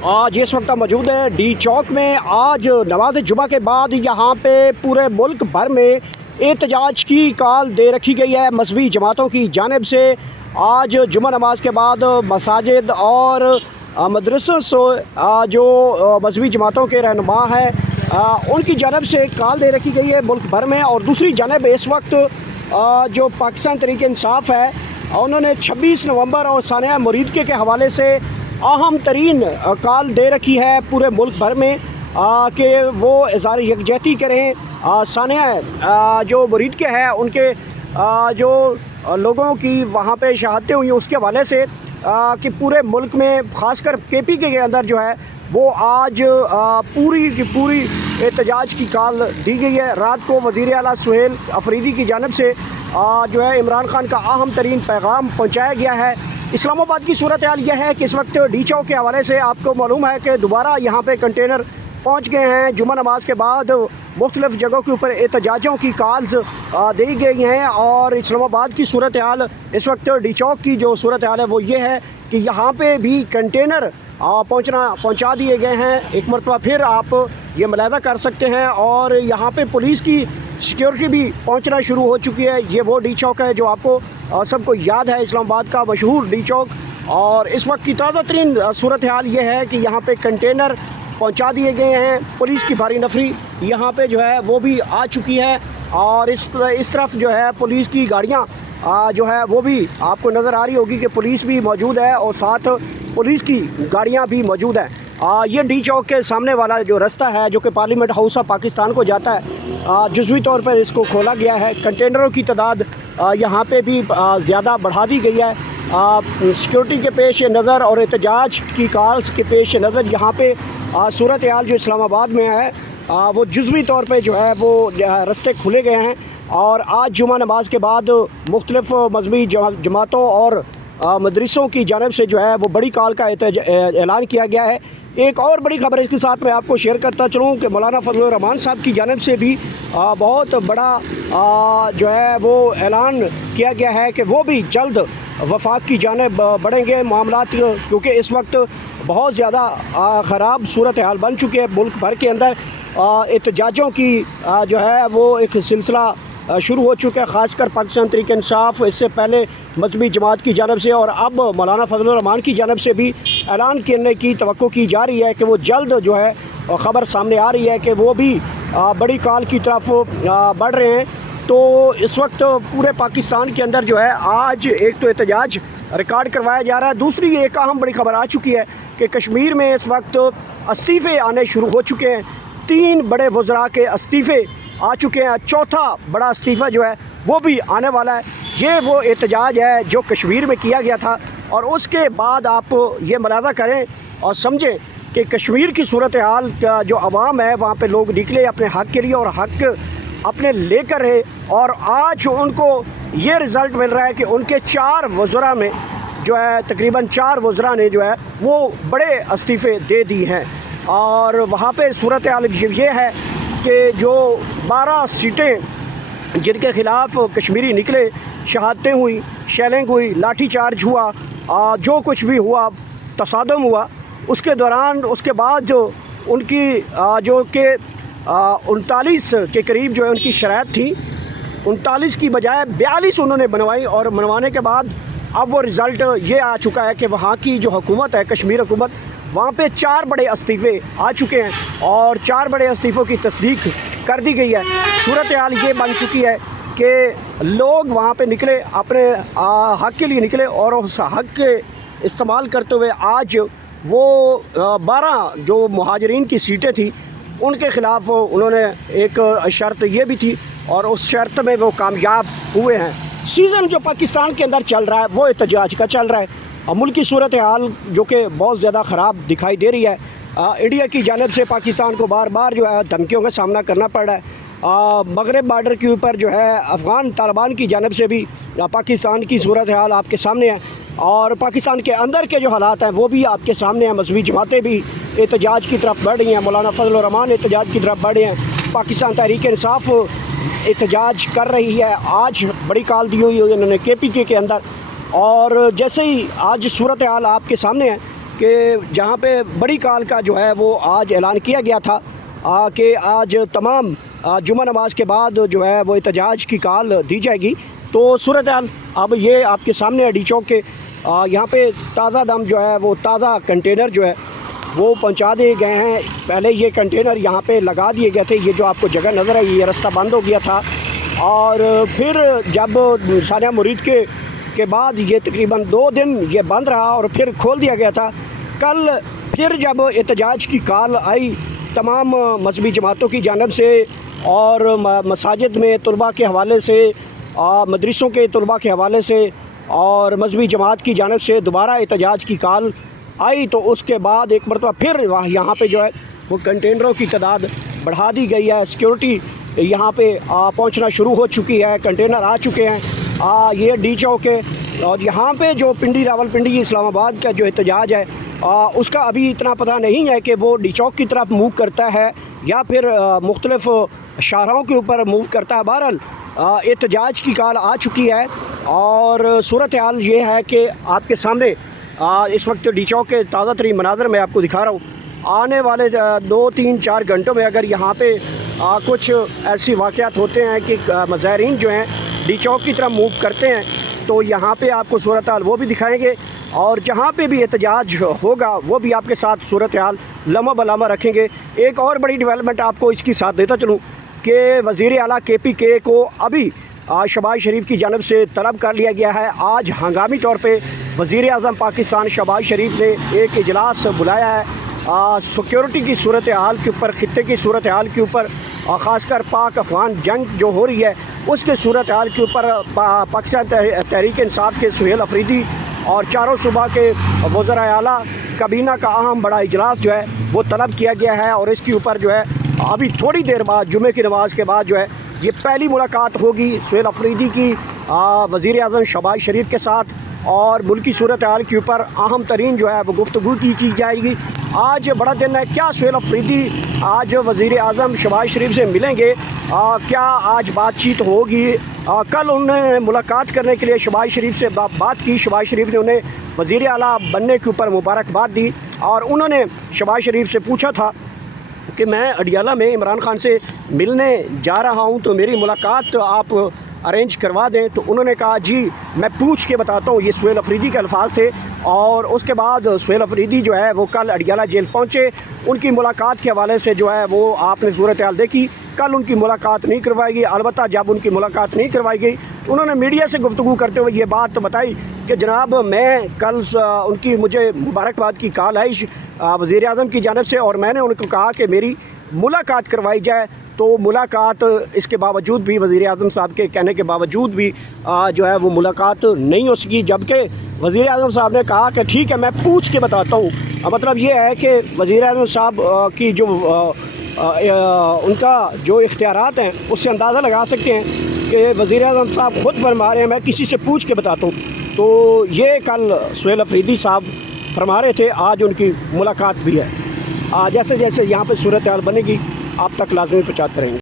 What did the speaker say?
आज इस वक्त मौजूद है डी चौक में। आज नमाज जुमा के बाद यहाँ पे पूरे मुल्क भर में एहतजाज की कॉल दे रखी गई है मजहबी जमातों की जानिब से। आज जुमा नमाज के बाद मसाजिद और मदरसों से जो मजहबी जमातों के रहनुमा हैं उनकी जानिब से कॉल दे रखी गई है मुल्क भर में। और दूसरी जानिब इस वक्त जो पाकिस्तान तहरीक इंसाफ है उन्होंने 26 नवंबर और सानिया मुरीदके के हवाले से अहम तरीन कॉल दे रखी है पूरे मुल्क भर में कि वो इज़हार यकजहती करें। सानिया जो मुरीदके हैं उनके जो लोगों की वहाँ पे शहादतें हुई उसके हवाले से कि पूरे मुल्क में ख़ासकर KPK के अंदर जो है वो आज पूरी की पूरी एहतजाज की कॉल दी गई है। रात को वज़ीर आला सुहेल अफरीदी की जानिब से जो है इमरान खान का अहम तरीन पैगाम पहुँचाया गया है। इस्लामाबाद की सूरत हाल यह है कि इस वक्त डी चौक के हवाले से आपको मालूम है कि दोबारा यहाँ पे कंटेनर पहुँच गए हैं। जुमा नमाज के बाद मुख्तलिफ़ जगहों के ऊपर एहतजाजों की कॉल्स दी गई हैं। और इस्लामाबाद की सूरत हाल इस वक्त डी चौक की जो सूरत हाल है वो ये है कि यहाँ पे भी कंटेनर पहुँचा दिए गए हैं। एक मरतबा फिर आप ये मुलाहिज़ा कर सकते हैं। और यहाँ पे पुलिस की सिक्योरिटी भी पहुँचना शुरू हो चुकी है। ये वो डी चौक है जो आपको सबको याद है, इस्लामाबाद का मशहूर डी चौक। और इस वक्त की ताज़ा तरीन सूरत हाल ये है कि यहाँ पे कंटेनर पहुँचा दिए गए हैं। पुलिस की भारी नफरी यहाँ पे जो है वो भी आ चुकी है। और इस तरफ जो है पुलिस की गाड़ियाँ जो है वो भी आपको नज़र आ रही होगी कि पुलिस भी मौजूद है और साथ पुलिस की गाड़ियाँ भी मौजूद हैं। ये डी चौक के सामने वाला जो रास्ता है जो कि पार्लियामेंट हाउस ऑफ पाकिस्तान को जाता है, जुज़वी तौर पर इसको खोला गया है। कंटेनरों की तादाद यहाँ पे भी ज़्यादा बढ़ा दी गई है। सिक्योरिटी के पेश नज़र और एहतजाज की कॉल्स के पेश नज़र यहाँ पे सूरत हाल जो इस्लामाबाद में है वो जुज़वी तौर पे जो है वो रास्ते खुले गए हैं। और आज जुमा नमाज के बाद मुख्तलिफ़ मजहबी जमातों और मदरसों की जानिब से जो है वो बड़ी कॉल का ऐलान किया गया है। एक और बड़ी खबर इसके साथ मैं आपको शेयर करता चलूँ कि मौलाना फजलुर रहमान साहब की जानिब से भी बहुत बड़ा जो है वो ऐलान किया गया है कि वो भी जल्द वफाक की जानिब बढ़ेंगे मामलात, क्योंकि इस वक्त बहुत ज़्यादा ख़राब सूरत हाल बन चुकी है मुल्क भर के अंदर। एहतजाजों की जो है वो एक सिलसिला शुरू हो चुका है, ख़ासकर पाकिस्तान तहरीक इंसाफ, इससे पहले मजहबी जमात की जानिब से और अब मौलाना फजलुर रहमान की जानिब से भी ऐलान करने की तवक्को की जा रही है कि वो जल्द जो है ख़बर सामने आ रही है कि वो भी बड़ी कॉल की तरफ बढ़ रहे हैं। तो इस वक्त पूरे पाकिस्तान के अंदर जो है आज एक तो एहतजाज रिकॉर्ड करवाया जा रहा है, दूसरी एक अहम बड़ी खबर आ चुकी है कि कश्मीर में इस वक्त इस्तीफ़े आने शुरू हो चुके हैं। 3 बड़े वज़रा के इस्तीफ़े आ चुके हैं, चौथा बड़ा इस्तीफ़ा जो है वो भी आने वाला है। ये वो एहतजाज है जो कश्मीर में किया गया था। और उसके बाद आप ये मुलाहिज़ा करें और समझें कि कश्मीर की सूरत हाल का जो अवाम है वहाँ पे लोग निकले अपने हक़ के लिए और हक़ अपने लेकर रहे। और आज उनको ये रिज़ल्ट मिल रहा है कि उनके 4 वज़रा में जो है तकरीबन 4 वज़रा ने जो है वो बड़े इस्तीफ़े दे दिए हैं। और वहाँ पे सूरत हाल ये है कि जो 12 सीटें जिनके ख़िलाफ़ कश्मीरी निकले, शहादतें हुई, शेलिंग हुई, लाठी चार्ज हुआ, जो कुछ भी हुआ, तसादम हुआ, उसके दौरान उसके बाद जो उनकी जो कि 39 के करीब जो है उनकी शराइत थी, 39 की बजाय 42 उन्होंने बनवाई। और बनवाने के बाद अब वो रिज़ल्ट ये आ चुका है कि वहाँ की जो हुकूमत है, कश्मीर हुकूमत, वहाँ पे 4 बड़े इस्तीफ़े आ चुके हैं और 4 बड़े इस्तीफ़ों की तस्दीक कर दी गई है। सूरत हाल ये बन चुकी है कि लोग वहाँ पे निकले, अपने हक़ के लिए निकले और उस हक़ के इस्तेमाल करते हुए आज वो 12 जो मुहाजिरीन की सीटें थी उनके ख़िलाफ़ उन्होंने एक शर्त ये भी थी और उस शर्त में वो कामयाब हुए हैं। सीज़न जो पाकिस्तान के अंदर चल रहा है वो एहतजाज का चल रहा है। मुल्क की सूरत हाल जो कि बहुत ज़्यादा ख़राब दिखाई दे रही है। इंडिया की जानिब से पाकिस्तान को बार बार जो है धमकियों का सामना करना पड़ रहा है। मगरब बॉर्डर के ऊपर जो है अफ़गान तालिबान की जानिब से भी पाकिस्तान की सूरत हाल आपके सामने है। और पाकिस्तान के अंदर के जो हालात हैं वो भी आपके सामने हैं। मजहबी जमातें भी एहतजाज की तरफ बढ़ रही हैं, मौलाना फजलुर रहमान एहतजाज की तरफ बढ़ रहे हैं, पाकिस्तान तहरीक इंसाफ एहतजाज कर रही है। आज बड़ी कॉल दी हुई है उन्होंने KPK के अंदर। और जैसे ही आज सूरत हाल आपके सामने है कि जहाँ पे बड़ी काल का जो है वो आज ऐलान किया गया था कि आज तमाम जुमा नमाज के बाद जो है वो एहतजाज की कॉल दी जाएगी। तो सूरत हाल अब ये आपके सामने है डी चौक के। यहाँ पे ताज़ा दम जो है वो ताज़ा कंटेनर जो है वो पहुँचा दिए गए हैं। पहले ये कंटेनर यहाँ पे लगा दिए गए थे, ये जो आपको जगह नज़र है ये रास्ता बंद हो गया था, और फिर जब सानिया मुरीद के बाद ये तकरीबन 2 दिन ये बंद रहा और फिर खोल दिया गया था। कल फिर जब एहतजाज की कॉल आई तमाम मजहबी जमातों की जानिब से और मसाजिद में तलबा के हवाले से, मदरसों के तलबा के हवाले से और मजहबी जमात की जानिब से दोबारा एहतजाज की कॉल आई, तो उसके बाद एक मरतबा फिर यहाँ पे जो है वो कंटेनरों की तादाद बढ़ा दी गई है। सिक्योरिटी यहाँ पे पहुँचना शुरू हो चुकी है, कंटेनर आ चुके हैं। ये डी चौक है और यहाँ पे जो पिंडी रावलपिंडी इस्लामाबाद का जो एहतजाज है उसका अभी इतना पता नहीं है कि वो डी चौक की तरफ मूव करता है या फिर मुख्तलिफ शाहराहों के ऊपर मूव करता है। बहरहाल एहतजाज की कॉल आ चुकी है और सूरत हाल ये है कि आपके सामने इस वक्त डी चौक के ताज़ा तरीन मनाज़र मैं आपको दिखा रहा हूँ। आने वाले 2, 3, 4 घंटों में अगर यहाँ पे कुछ ऐसी वाक़यात होते हैं कि मज़ाहिरीन जो हैं डी चौक की तरफ मूव करते हैं तो यहाँ पे आपको सूरत हाल वो भी दिखाएंगे, और जहाँ पे भी एहतजाज होगा वो भी आपके साथ सूरत हाल लम्हा बलामा रखेंगे। एक और बड़ी डेवलपमेंट आपको इसकी साथ देता चलूँ कि वज़ीर आला KPK को अभी शहबाज शरीफ की जानब से तलब कर लिया गया है। आज हंगामी तौर पे वज़ीर आज़म पाकिस्तान शहबाज शरीफ ने एक इजलास बुलाया है सिक्योरिटी की सूरत हाल के ऊपर, खित्ते की सूरत हाल के ऊपर, ख़ासकर पाक अफ़गान जंग जो हो रही है उसके सूरत हाल के ऊपर। पाकिस्तान तहरीक इंसाफ के सुहेल अफरीदी और चारों सूबा के वज़रा आला काबीना का अहम बड़ा इजलास जो है वो तलब किया गया है, और इसके ऊपर जो है अभी थोड़ी देर बाद जुमे की नमाज के बाद जो है ये पहली मुलाकात होगी सुहेल अफरीदी की वज़ीर आज़म शहबाज शरीफ के साथ, और मुल्की सूरत हाल के ऊपर अहम तरीन जो है वो गुफ्तगू की जाएगी। आज बड़ा दिन है, क्या सुहेल अफरीदी आज वज़ीर आज़म शहबाज शरीफ से मिलेंगे, क्या आज बातचीत होगी। कल उन्होंने मुलाकात करने के लिए शहबाज शरीफ से बात की। शहबाज शरीफ ने उन्हें वज़ीर आला बनने के ऊपर मुबारकबाद दी और उन्होंने शहबाज शरीफ से पूछा था कि मैं अडियाला में इमरान खान से मिलने जा रहा हूं, तो मेरी मुलाकात आप अरेंज करवा दें। तो उन्होंने कहा जी मैं पूछ के बताता हूं। ये सुहेल अफरीदी के अल्फाज थे। और उसके बाद सुहेल अफरीदी जो है वो कल अडियाला जेल पहुंचे। उनकी मुलाकात के हवाले से जो है वो आपने सूरत हाल देखी। कल उनकी मुलाकात नहीं करवाई गई। अलबत्ता जब उनकी मुलाकात नहीं करवाई गई तो उन्होंने मीडिया से गुफ्तगू करते हुए ये बात बताई कि जनाब मैं कल उनकी मुझे मुबारकबाद की कॉल आई वज़ीर आज़म की जानिब से, और मैंने उनको कहा कि मेरी मुलाकात करवाई जाए। तो मुलाकात इसके बावजूद भी वज़ीर आज़म साहब के कहने के बावजूद भी जो है वो मुलाकात नहीं हो सकी, जबकि वज़ीर आज़म साहब ने कहा कि ठीक है मैं पूछ के बताता हूँ। मतलब ये है कि वज़ीर आज़म साहब की जो उनका जो इख्तियारात हैं उससे अंदाज़ा लगा सकते हैं कि वज़ीर आज़म साहब ख़ुद फरमा रहे हैं मैं किसी से पूछ के बताता हूँ। तो ये कल सुहेल अफरीदी साहब फरमा रहे थे, आज उनकी मुलाकात भी है। जैसे जैसे यहाँ पर सूरत हाल बनेगी आप तक लाज़मी पहुँचाते रहेंगे।